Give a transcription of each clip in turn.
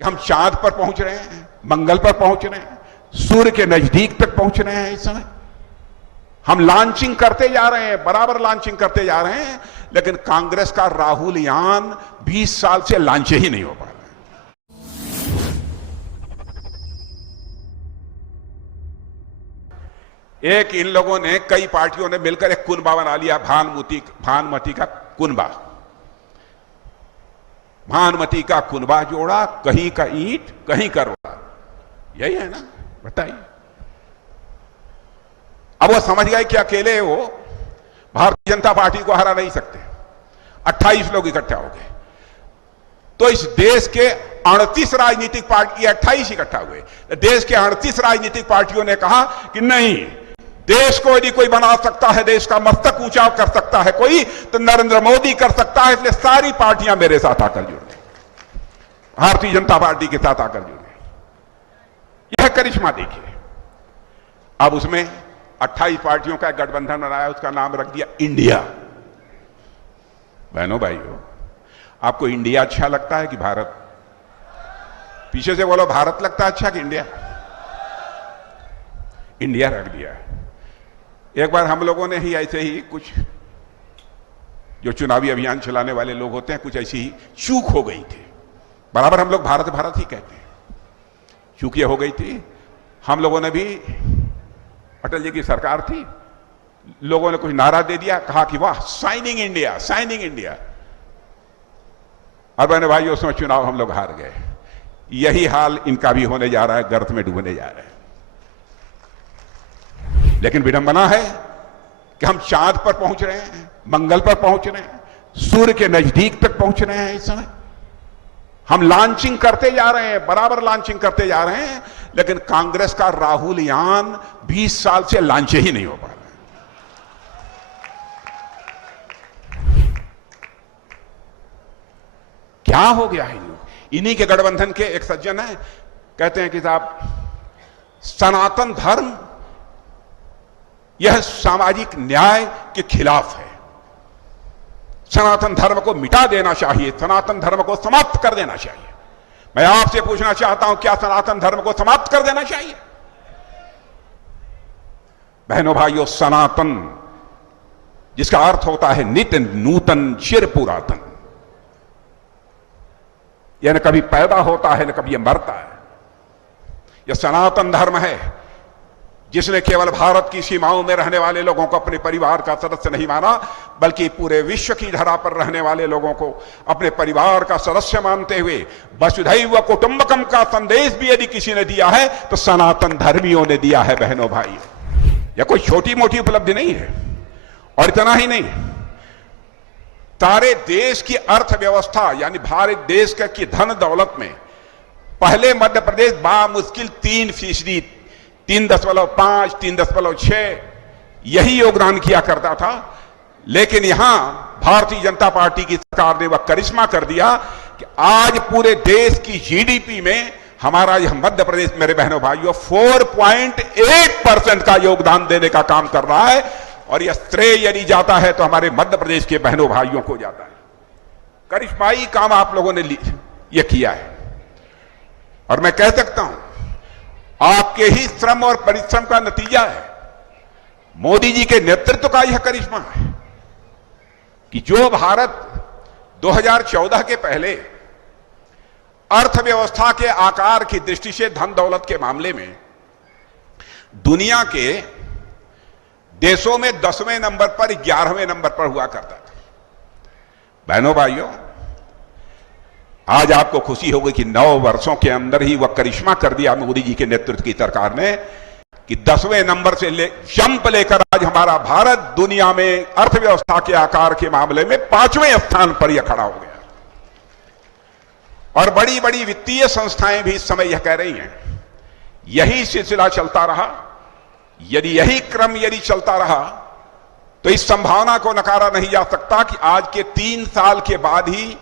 कि हम चांद पर पहुंच रहे हैं, मंगल पर पहुंच रहे हैं, सूर्य के नजदीक तक पहुंच रहे हैं। इस समय हम लॉन्चिंग करते जा रहे हैं, बराबर लॉन्चिंग करते जा रहे हैं, लेकिन कांग्रेस का राहुल यान 20 साल से लॉन्च ही नहीं हो पा रहा। एक इन लोगों ने, कई पार्टियों ने मिलकर एक कुनबा बना लिया, भानुमति का कुनबा। भानुमति का कुनबा जोड़ा, कहीं का ईंट कहीं का रोड़ा। यही है ना, बताइए। अब वो समझ गए कि अकेले वो भारतीय जनता पार्टी को हरा नहीं सकते। 28 लोग इकट्ठा हो गए, तो इस देश के 38 राजनीतिक पार्टी, 28 इकट्ठा हुए, देश के 38 राजनीतिक पार्टियों ने कहा कि नहीं, देश को यदि कोई बना सकता है, देश का मस्तक ऊंचा कर सकता है कोई, तो नरेंद्र मोदी कर सकता है। इसलिए सारी पार्टियां मेरे साथ आकर जुड़े, भारतीय जनता पार्टी के साथ आकर जुड़े। यह करिश्मा देखिए। अब उसमें 28 पार्टियों का गठबंधन बनाया, उसका नाम रख दिया इंडिया। बहनों भाइयों, आपको इंडिया अच्छा लगता है कि भारत? पीछे से बोलो, भारत लगता है अच्छा कि इंडिया? इंडिया रख दिया। एक बार हम लोगों ने ही ऐसे ही कुछ, जो चुनावी अभियान चलाने वाले लोग होते हैं, कुछ ऐसी ही चूक हो गई थी। बराबर हम लोग भारत भारत ही कहते हैं, चूक ये हो गई थी। हम लोगों ने भी, अटल जी की सरकार थी, लोगों ने कुछ नारा दे दिया, कहा कि वाह, साइनिंग इंडिया, साइनिंग इंडिया। और मैंने भाई, उसमें चुनाव हम लोग हार गए। यही हाल इनका भी होने जा रहा है, गर्त में डूबने जा रहा है। लेकिन विडंबना है कि हम चांद पर पहुंच रहे हैं, मंगल पर पहुंच रहे हैं, सूर्य के नजदीक तक पहुंच रहे हैं। इस समय हम लॉन्चिंग करते जा रहे हैं, बराबर लॉन्चिंग करते जा रहे हैं, लेकिन कांग्रेस का राहुल यान 20 साल से लॉन्च ही नहीं हो पा रहा। क्या हो गया है? इन्हीं के गठबंधन के एक सज्जन है, कहते हैं कि साहब, सनातन धर्म यह सामाजिक न्याय के खिलाफ है, सनातन धर्म को मिटा देना चाहिए, सनातन धर्म को समाप्त कर देना चाहिए। मैं आपसे पूछना चाहता हूं, क्या सनातन धर्म को समाप्त कर देना चाहिए? बहनों भाइयों, सनातन जिसका अर्थ होता है नित्य, नूतन, चिर पुरातन, यह न कभी पैदा होता है न कभी यह मरता है। यह सनातन धर्म है जिसने केवल भारत की सीमाओं में रहने वाले लोगों को अपने परिवार का सदस्य नहीं माना, बल्कि पूरे विश्व की धरा पर रहने वाले लोगों को अपने परिवार का सदस्य मानते हुए वसुधैव कुटुंबकम का संदेश भी यदि किसी ने दिया है तो सनातन धर्मियों ने दिया है। बहनों भाइयों, यह कोई छोटी मोटी उपलब्धि नहीं है। और इतना ही नहीं, सारे देश की अर्थव्यवस्था, यानी भारत देश की धन दौलत में पहले मध्य प्रदेश बामुश्किल 3%, 3.5, 3.6 यही योगदान किया करता था। लेकिन यहां भारतीय जनता पार्टी की सरकार ने वह करिश्मा कर दिया कि आज पूरे देश की जीडीपी में हमारा यह मध्य प्रदेश, मेरे बहनों भाइयों, 4.1% का योगदान देने का काम कर रहा है। और यह श्रेय यदि जाता है तो हमारे मध्य प्रदेश के बहनों भाइयों को जाता है। करिश्माई काम आप लोगों ने यह किया है। और मैं कह सकता हूं, आपके ही श्रम और परिश्रम का नतीजा है, मोदी जी के नेतृत्व का यह करिश्मा है कि जो भारत 2014 के पहले अर्थव्यवस्था के आकार की दृष्टि से, धन दौलत के मामले में दुनिया के देशों में 10वें नंबर पर, 11वें नंबर पर हुआ करता था। बहनों भाइयों, आज आपको खुशी होगी कि 9 वर्षों के अंदर ही वह करिश्मा कर दिया मोदी जी के नेतृत्व की सरकार ने कि 10वें नंबर से जंप लेकर आज हमारा भारत दुनिया में अर्थव्यवस्था के आकार के मामले में 5वें स्थान पर यह खड़ा हो गया। और बड़ी बड़ी वित्तीय संस्थाएं भी इस समय यह कह रही हैं, यही सिलसिला चलता रहा, यदि यही क्रम यदि चलता रहा तो इस संभावना को नकारा नहीं जा सकता कि आज के 3 साल के बाद ही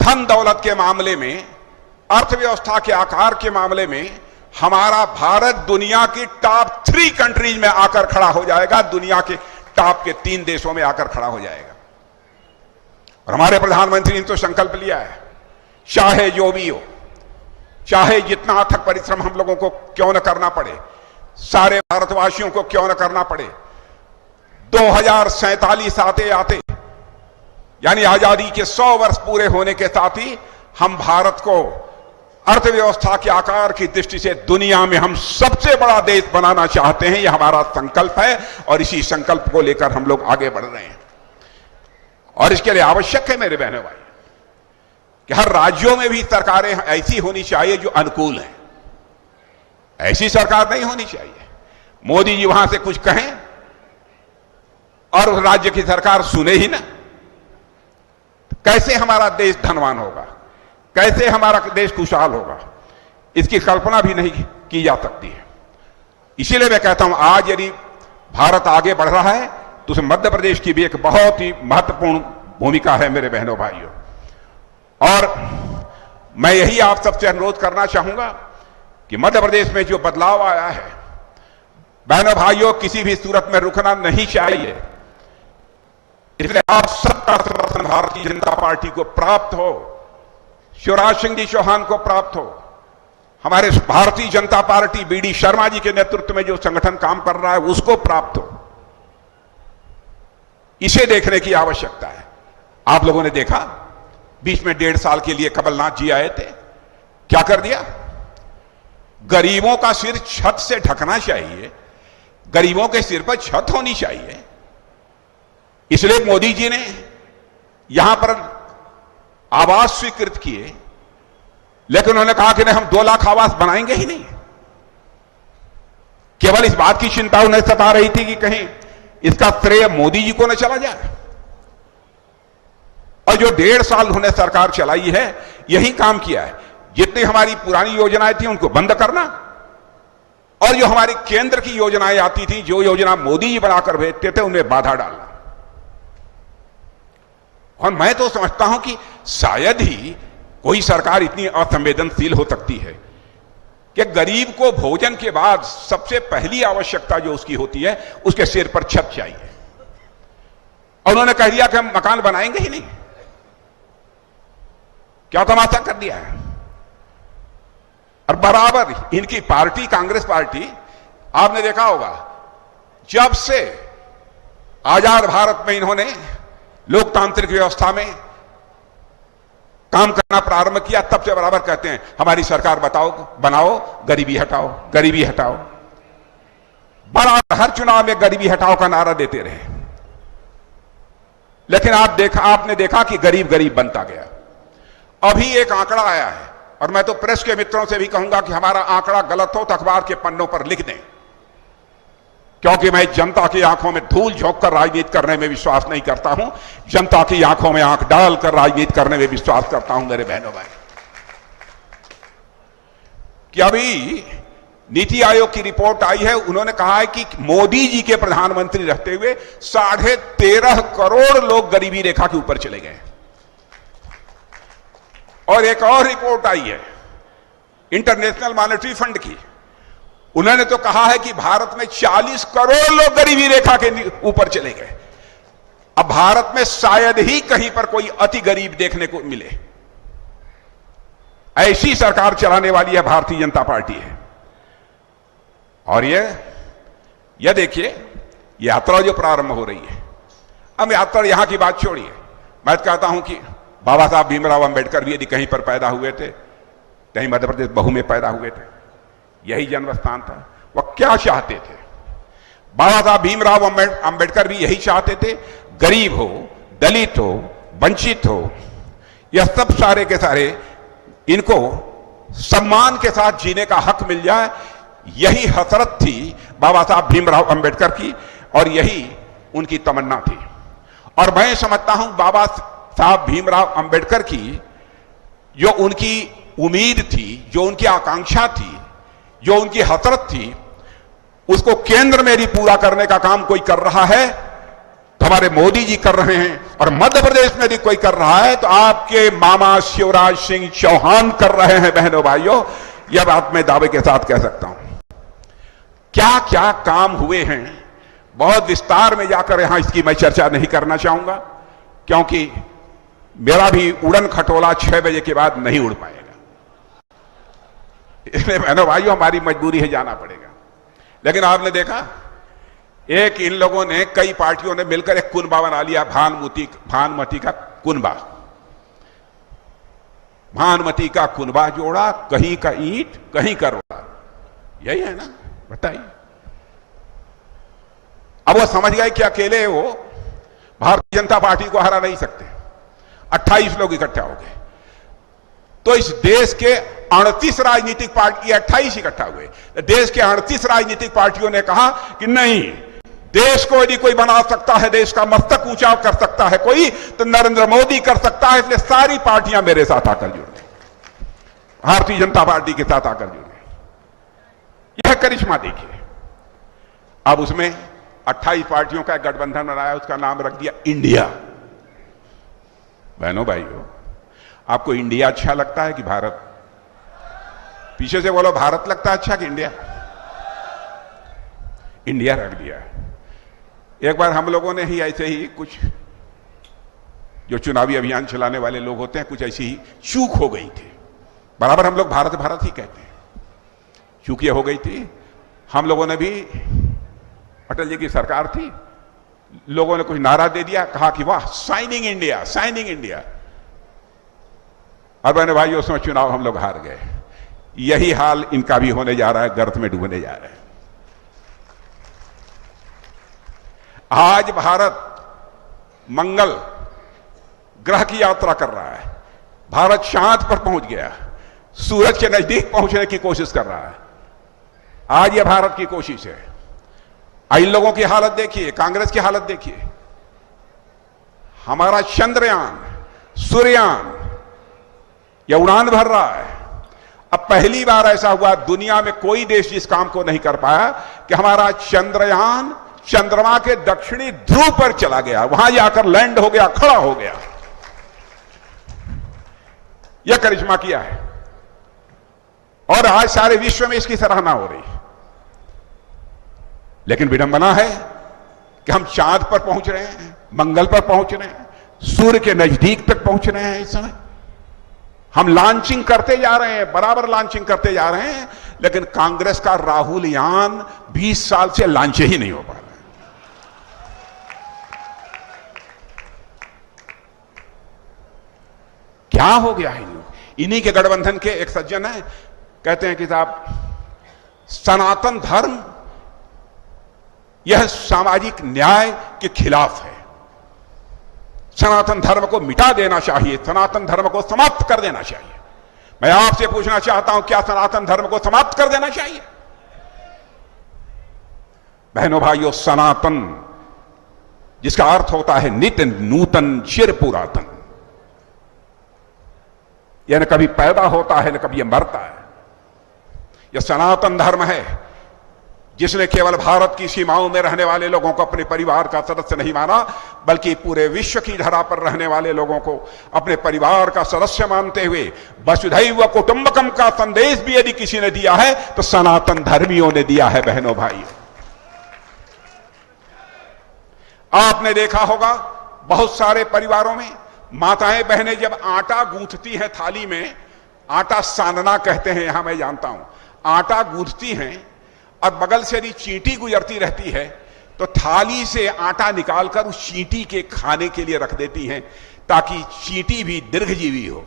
धन दौलत के मामले में, अर्थव्यवस्था के आकार के मामले में हमारा भारत दुनिया की टॉप 3 कंट्रीज में आकर खड़ा हो जाएगा, दुनिया के टॉप के 3 देशों में आकर खड़ा हो जाएगा। और हमारे प्रधानमंत्री ने तो संकल्प लिया है, चाहे जो भी हो, चाहे जितना अथक परिश्रम हम लोगों को क्यों न करना पड़े, सारे भारतवासियों को क्यों न करना पड़े, 2047 आते आते यानी आजादी के 100 वर्ष पूरे होने के साथ ही हम भारत को अर्थव्यवस्था के आकार की दृष्टि से दुनिया में हम सबसे बड़ा देश बनाना चाहते हैं। यह हमारा संकल्प है और इसी संकल्प को लेकर हम लोग आगे बढ़ रहे हैं। और इसके लिए आवश्यक है मेरे बहनों भाई कि हर राज्यों में भी सरकारें ऐसी होनी चाहिए जो अनुकूल है। ऐसी सरकार नहीं होनी चाहिए मोदी जी वहां से कुछ कहें और उस राज्य की सरकार सुने ही ना। कैसे हमारा देश धनवान होगा, कैसे हमारा देश खुशहाल होगा, इसकी कल्पना भी नहीं की जा सकती है। इसीलिए मैं कहता हूं आज यदि भारत आगे बढ़ रहा है तो उसमें मध्य प्रदेश की भी एक बहुत ही महत्वपूर्ण भूमिका है मेरे बहनों भाइयों। और मैं यही आप सबसे अनुरोध करना चाहूंगा कि मध्य प्रदेश में जो बदलाव आया है, बहनों भाइयों, किसी भी सूरत में रुकना नहीं चाहिए। इसलिए आप सबका समर्थन भारतीय जनता पार्टी को प्राप्त हो, शिवराज सिंह जी चौहान को प्राप्त हो, हमारे भारतीय जनता पार्टी बीडी शर्मा जी के नेतृत्व में जो संगठन काम कर रहा है उसको प्राप्त हो। इसे देखने की आवश्यकता है। आप लोगों ने देखा बीच में 1.5 साल के लिए कमलनाथ जी आए थे, क्या कर दिया? गरीबों का सिर छत से ढकना चाहिए, गरीबों के सिर पर छत होनी चाहिए। इसलिए मोदी जी ने यहां पर आवास स्वीकृत किए, लेकिन उन्होंने कहा कि नहीं, हम 2 लाख आवास बनाएंगे ही नहीं। केवल इस बात की चिंता उन्हें सता रही थी कि कहीं इसका श्रेय मोदी जी को न चला जाए। और जो 1.5 साल उन्होंने सरकार चलाई है, यही काम किया है। जितनी हमारी पुरानी योजनाएं थी उनको बंद करना, और जो हमारी केंद्र की योजनाएं आती थी, जो योजना मोदी जी बनाकर भेजते थे, उनमें बाधा डालना। और मैं तो समझता हूं कि शायद ही कोई सरकार इतनी असंवेदनशील हो सकती है कि गरीब को भोजन के बाद सबसे पहली आवश्यकता जो उसकी होती है, उसके सिर पर छत चाहिए। और उन्होंने कह दिया कि हम मकान बनाएंगे ही नहीं। क्या तमाशा कर दिया है। और बराबर इनकी पार्टी, कांग्रेस पार्टी, आपने देखा होगा, जब से आजाद भारत में इन्होंने लोकतांत्रिक व्यवस्था में काम करना प्रारंभ किया, तब से बराबर कहते हैं हमारी सरकार बनाओ, गरीबी हटाओ, गरीबी हटाओ। बराबर हर चुनाव में गरीबी हटाओ का नारा देते रहे। लेकिन आपने देखा कि गरीब गरीब बनता गया। अभी एक आंकड़ा आया है, और मैं तो प्रेस के मित्रों से भी कहूंगा कि हमारा आंकड़ा गलत हो तो अखबार के पन्नों पर लिख दें, क्योंकि मैं जनता की आंखों में धूल झोंक कर राजनीति करने में विश्वास नहीं करता हूं। जनता की आंखों में आंख डालकर राजनीति करने में विश्वास करता हूं मेरे बहनों भाई। कि अभी नीति आयोग की रिपोर्ट आई है, उन्होंने कहा है कि मोदी जी के प्रधानमंत्री रहते हुए 13.5 करोड़ लोग गरीबी रेखा के ऊपर चले गए। और एक और रिपोर्ट आई है इंटरनेशनल मॉनेटरी फंड की, उन्होंने तो कहा है कि भारत में 40 करोड़ लोग गरीबी रेखा के ऊपर चले गए। अब भारत में शायद ही कहीं पर कोई अति गरीब देखने को मिले। ऐसी सरकार चलाने वाली है भारतीय जनता पार्टी है। और यह देखिए, यात्रा जो प्रारंभ हो रही है, अब यात्रा यहां की बात छोड़िए, मैं कहता हूं कि बाबा साहब भीमराव अंबेडकर भी यदि कहीं पर पैदा हुए थे, कहीं मध्य प्रदेश बहू में पैदा हुए थे, यही जन्म स्थान था। वह क्या चाहते थे? बाबा साहब भीमराव अंबेडकर भी यही चाहते थे, गरीब हो, दलित हो, वंचित हो, यह सब सारे के सारे इनको सम्मान के साथ जीने का हक मिल जाए। यही हसरत थी बाबा साहब भीमराव अंबेडकर की, और यही उनकी तमन्ना थी। और मैं समझता हूं बाबा साहब भीमराव अंबेडकर की जो उनकी उम्मीद थी, जो उनकी आकांक्षा थी, जो उनकी हसरत थी, उसको केंद्र में भी पूरा करने का काम कोई कर रहा है तो हमारे मोदी जी कर रहे हैं, और मध्य प्रदेश में भी कोई कर रहा है तो आपके मामा शिवराज सिंह चौहान कर रहे हैं। बहनों भाइयों, यह बात मैं दावे के साथ कह सकता हूं। क्या क्या काम हुए हैं, बहुत विस्तार में जाकर यहां इसकी मैं चर्चा नहीं करना चाहूंगा, क्योंकि मेरा भी उड़न खटोला 6 बजे के बाद नहीं उड़ पाएगा। इसलिए बहनों भाइयों हमारी मजबूरी है, जाना पड़ेगा। लेकिन आपने देखा एक इन लोगों ने, कई पार्टियों ने मिलकर एक कुनबा बना लिया, भानुमति का कुनबा। भानुमति का कुनबा जोड़ा, कहीं का ईंट कहीं का रोड़ा, यही है ना, बताइए। अब वो समझ गए कि अकेले वो भारतीय जनता पार्टी को हरा नहीं सकते, 28 लोग इकट्ठा हो गए। तो इस देश के 38 राजनीतिक पार्टी, 28 इकट्ठा हुए, देश के 38 राजनीतिक पार्टियों ने कहा कि नहीं, देश को यदि कोई बना सकता है, देश का मस्तक ऊंचा कर सकता है कोई, तो नरेंद्र मोदी कर सकता है। इसलिए सारी पार्टियां मेरे साथ आकर जुड़ गई, भारतीय जनता पार्टी के साथ आकर जुड़ गई। यह करिश्मा देखिए। अब उसमें 28 पार्टियों का एक गठबंधन बनाया, उसका नाम रख दिया इंडिया। बहनों भाइयों, आपको इंडिया अच्छा लगता है कि भारत? पीछे से बोलो, भारत लगता है अच्छा कि इंडिया? इंडिया रख दिया। एक बार हम लोगों ने ही ऐसे ही कुछ, जो चुनावी अभियान चलाने वाले लोग होते हैं, कुछ ऐसी ही चूक हो गई थी। बराबर हम लोग भारत भारत ही कहते हैं, चूक ये हो गई थी। हम लोगों ने भी, अटल जी की सरकार थी, लोगों ने कुछ नारा दे दिया, कहा कि वाह साइनिंग इंडिया, साइनिंग इंडिया। और बहने भाई, उसमें चुनाव हम लोग हार गए। यही हाल इनका भी होने जा रहा है, गर्त में डूबने जा रहा है। आज भारत मंगल ग्रह की यात्रा कर रहा है, भारत चांद पर पहुंच गया, सूरज के नजदीक पहुंचने की कोशिश कर रहा है। आज यह भारत की कोशिश है। इन लोगों की हालत देखिए, कांग्रेस की हालत देखिए। हमारा चंद्रयान, सूर्ययान, यह उड़ान भर रहा है। अब पहली बार ऐसा हुआ दुनिया में, कोई देश जिस काम को नहीं कर पाया कि हमारा चंद्रयान चंद्रमा के दक्षिणी ध्रुव पर चला गया, वहां जाकर लैंड हो गया, खड़ा हो गया। यह करिश्मा किया है और आज सारे विश्व में इसकी सराहना हो रही है। लेकिन विडंबना है कि हम चांद पर पहुंच रहे हैं, मंगल पर पहुंच रहे हैं, सूर्य के नजदीक तक पहुंच रहे हैं। इस समय हम लॉन्चिंग करते जा रहे हैं, बराबर लॉन्चिंग करते जा रहे हैं, लेकिन कांग्रेस का राहुल यान 20 साल से लॉन्च ही नहीं हो पा रहा है। क्या हो गया है? इन्हीं के गठबंधन के एक सज्जन है, कहते हैं कि साहब सनातन धर्म यह सामाजिक न्याय के खिलाफ है, सनातन धर्म को मिटा देना चाहिए, सनातन धर्म को समाप्त कर देना चाहिए। मैं आपसे पूछना चाहता हूं, क्या सनातन धर्म को समाप्त कर देना चाहिए? बहनों भाइयों, सनातन जिसका अर्थ होता है नित्य, नूतन, चिर पुरातन, यह न कभी पैदा होता है न कभी यह मरता है। यह सनातन धर्म है जिसने केवल भारत की सीमाओं में रहने वाले लोगों को अपने परिवार का सदस्य नहीं माना, बल्कि पूरे विश्व की धरा पर रहने वाले लोगों को अपने परिवार का सदस्य मानते हुए वसुधैव कुटुंबकम का संदेश भी यदि किसी ने दिया है तो सनातन धर्मियों ने दिया है। बहनों भाइयों, आपने देखा होगा बहुत सारे परिवारों में माताएं बहनें जब आटा गूंथती हैं, थाली में आटा सानना कहते हैं यहां, मैं जानता हूं, आटा गूंथती हैं और बगल से यदि चींटी गुजरती रहती है तो थाली से आटा निकालकर उस चींटी के खाने के लिए रख देती हैं, ताकि चींटी भी दीर्घजीवी हो।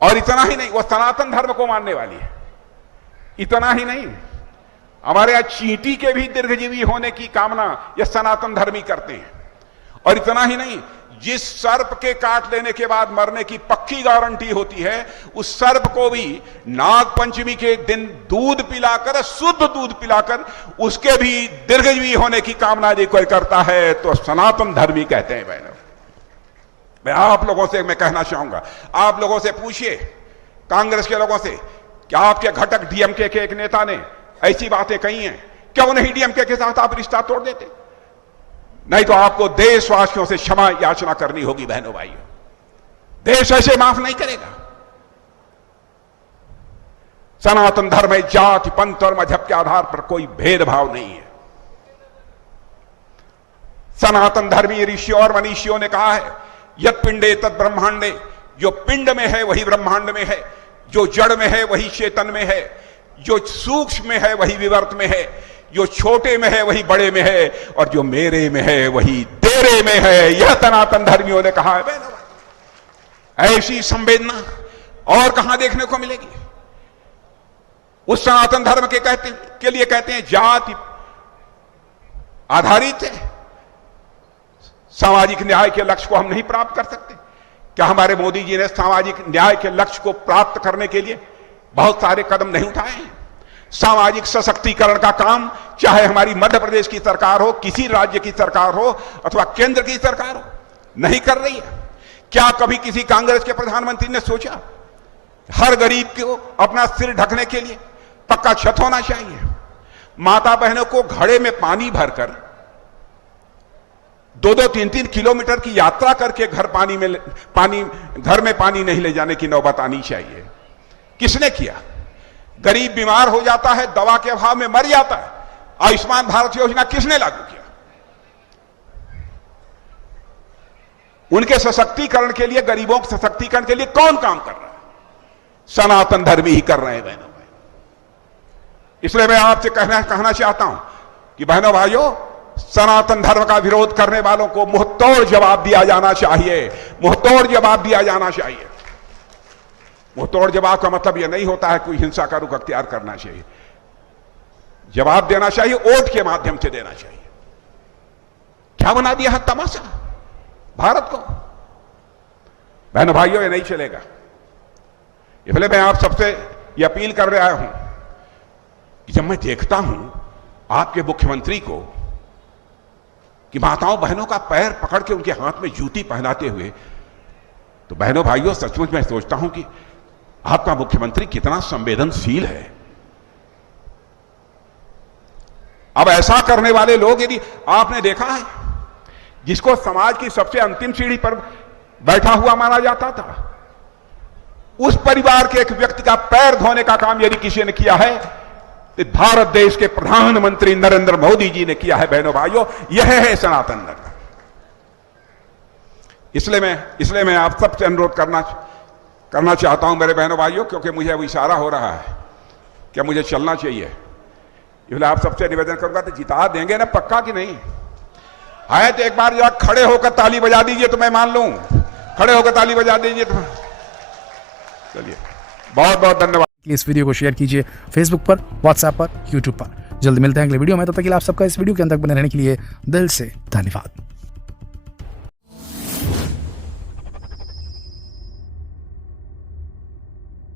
और इतना ही नहीं, वह सनातन धर्म को मानने वाली है। इतना ही नहीं, हमारे यहां चींटी के भी दीर्घजीवी होने की कामना यह सनातन धर्मी करते हैं। और इतना ही नहीं, जिस सर्प के काट लेने के बाद मरने की पक्की गारंटी होती है, उस सर्प को भी नाग पंचमी के दिन दूध पिलाकर, शुद्ध दूध पिलाकर उसके भी दीर्घजीवी होने की कामना यदि कोई करता है तो सनातन धर्मी कहते हैं। बहनों, मैं आप लोगों से मैं कहना चाहूंगा, आप लोगों से पूछिए, कांग्रेस के लोगों से, क्या आपके घटक डीएमके के एक नेता ने ऐसी बातें कही हैं? क्यों नहीं डीएमके के साथ आप रिश्ता तोड़ देते? नहीं तो आपको देशवासियों से क्षमा याचना करनी होगी। बहनों भाइयों, देश ऐसे माफ नहीं करेगा। सनातन धर्म में जाति, पंथ और मजहब के आधार पर कोई भेदभाव नहीं है। सनातन धर्मी ऋषियों और मनीषियों ने कहा है, यत पिंडे तत् ब्रह्मांडे, जो पिंड में है वही ब्रह्मांड में है, जो जड़ में है वही चेतन में है, जो सूक्ष्म में है वही विवर्त में है, जो छोटे में है वही बड़े में है, और जो मेरे में है वही तेरे में है। यह सनातन धर्मियों ने कहा है बहनों भाई। ऐसी संवेदना और कहां देखने को मिलेगी? उस सनातन धर्म के लिए कहते हैं जाति आधारित है, सामाजिक न्याय के लक्ष्य को हम नहीं प्राप्त कर सकते। क्या हमारे मोदी जी ने सामाजिक न्याय के लक्ष्य को प्राप्त करने के लिए बहुत सारे कदम नहीं उठाए हैं? सामाजिक सशक्तिकरण का काम चाहे हमारी मध्य प्रदेश की सरकार हो, किसी राज्य की सरकार हो अथवा केंद्र की सरकार हो, नहीं कर रही है। क्या कभी किसी कांग्रेस के प्रधानमंत्री ने सोचा हर गरीब को अपना सिर ढकने के लिए पक्का छत होना चाहिए? माता बहनों को घड़े में पानी भरकर 2-2, 3-3 किलोमीटर की यात्रा करके घर में पानी नहीं ले जाने की नौबत आनी चाहिए। किसने किया? गरीब बीमार हो जाता है, दवा के अभाव में मर जाता है, आयुष्मान भारत योजना किसने लागू किया? उनके सशक्तिकरण के लिए, गरीबों के सशक्तिकरण के लिए कौन काम कर रहा है? सनातन धर्मी ही कर रहे हैं बहनों भाई। इसलिए मैं आपसे कहना चाहता हूं कि बहनों भाइयों, सनातन धर्म का विरोध करने वालों को मुंहतोड़ जवाब दिया जाना चाहिए, मुंहतोड़ जवाब दिया जाना चाहिए। मुंहतोड़ जवाब का मतलब यह नहीं होता है कोई हिंसा का रुख अख्तियार करना चाहिए। जवाब देना चाहिए, वोट के माध्यम से देना चाहिए। क्या बना दिया है तमाशा भारत को? बहनों भाइयों, ये नहीं चलेगा। इसलिए मैं आप सबसे ये अपील कर रहा हूं कि जब मैं देखता हूं आपके मुख्यमंत्री को कि माताओं बहनों का पैर पकड़ के उनके हाथ में जूती पहनाते हुए, तो बहनों भाइयों सचमुच मैं सोचता हूं कि आपका मुख्यमंत्री कितना संवेदनशील है। अब ऐसा करने वाले लोग, यदि आपने देखा है, जिसको समाज की सबसे अंतिम सीढ़ी पर बैठा हुआ माना जाता था, उस परिवार के एक व्यक्ति का पैर धोने का काम यदि किसी ने किया है तो भारत देश के प्रधानमंत्री नरेंद्र मोदी जी ने किया है। बहनों भाइयों, यह है सनातन धर्म। इसलिए मैं आप सबसे अनुरोध करना चाहता हूं मेरे बहनों भाइयों, क्योंकि मुझे अब इशारा हो रहा है कि मुझे चलना चाहिए। इसलिए आप सबसे निवेदन करूंगा, तो जिता देंगे ना पक्का कि नहीं? है तो एक बार जरा खड़े होकर ताली बजा दीजिए तो मैं मान लूं। खड़े होकर ताली बजा दीजिए तो चलिए। बहुत बहुत धन्यवाद। इस वीडियो को शेयर कीजिए फेसबुक पर, व्हाट्सएप पर, यूट्यूब पर। जल्द मिलते हैं अगले वीडियो में। तब तक के लिए आप सबका इस वीडियो के अंत तक बने रहने के लिए दिल से धन्यवाद।